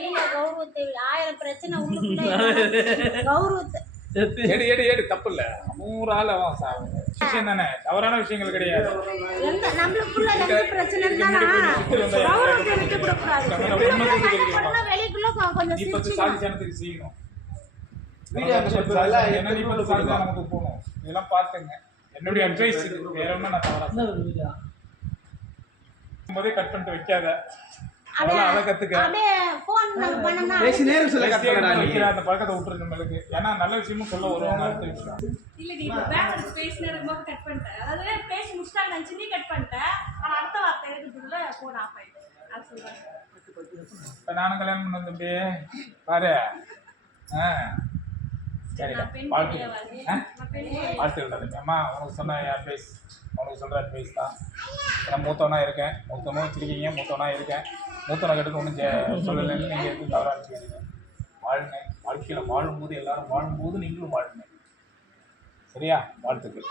வெளியில கௌரவத்தை 1000 பிரச்சனை உள்ளுக்குள்ள கௌரவத்தை எடு தப்பு இல்ல. 100 ஆள் விஷயம் தானே, தவறான விஷயங்கள் கிடையாது. நம்மளுக்குள்ள எந்த பிரச்சனை இருந்தாலும் கௌரவத்தை விட்டு கொடுக்கூடாது. வெளிக்குள்ள கொஞ்சம் சாதிச்சானத்துக்கு செய்யணும். நமக்கு போகணும். இதெல்லாம் பார்த்துங்க. என்னுடைய அட்வைஸ் வேற ஒன்றும் நான் தவறா போதே கட் பண்ணிட்டு வைக்காத. அதை கத்துக்க. அந்த பழக்கத்தை விட்டுருக்கு நம்மளுக்கு. ஏன்னா நல்ல விஷயமும் சொல்ல வருவாங்க. அடுத்த விஷயம் இல்ல, நீ பேக் பேசினது போது கட் பண்ணிட்டேன். அதாவது பேசி முடிச்சிட்டாங்க நினைச்சு நீ கட் பண்ணிட்டேன். ஆனா அடுத்த வார்த்தை எடுக்கிறதுக்குள்ள போன் ஆஃப் ஆயிடுச்சு. அது சொல்றேன். இப்ப நானும் கல்யாணம் பண்ண தம்பி பாரு. சரி, வாழ்த்துக்கள். அம்மா உனக்கு சொன்ன அட்வைஸ், உனக்கு சொல்கிற அட்வைஸ் தான். நான் மூத்தவனா இருக்கேன், மூத்தவனும் வச்சுருக்கீங்க, மூத்தவனா இருக்கேன். மூத்தவனை கட்டுக்கு ஒன்றும் சொல்லலைன்னு நீங்கள் எதுவும் தவறாக வச்சுக்கிறீங்க. வாழுங்க, வாழ்க்கையில் வாழும்போது எல்லாரும் வாழும்போது நீங்களும் வாழுங்க. சரியா? வாழ்த்துக்கள்.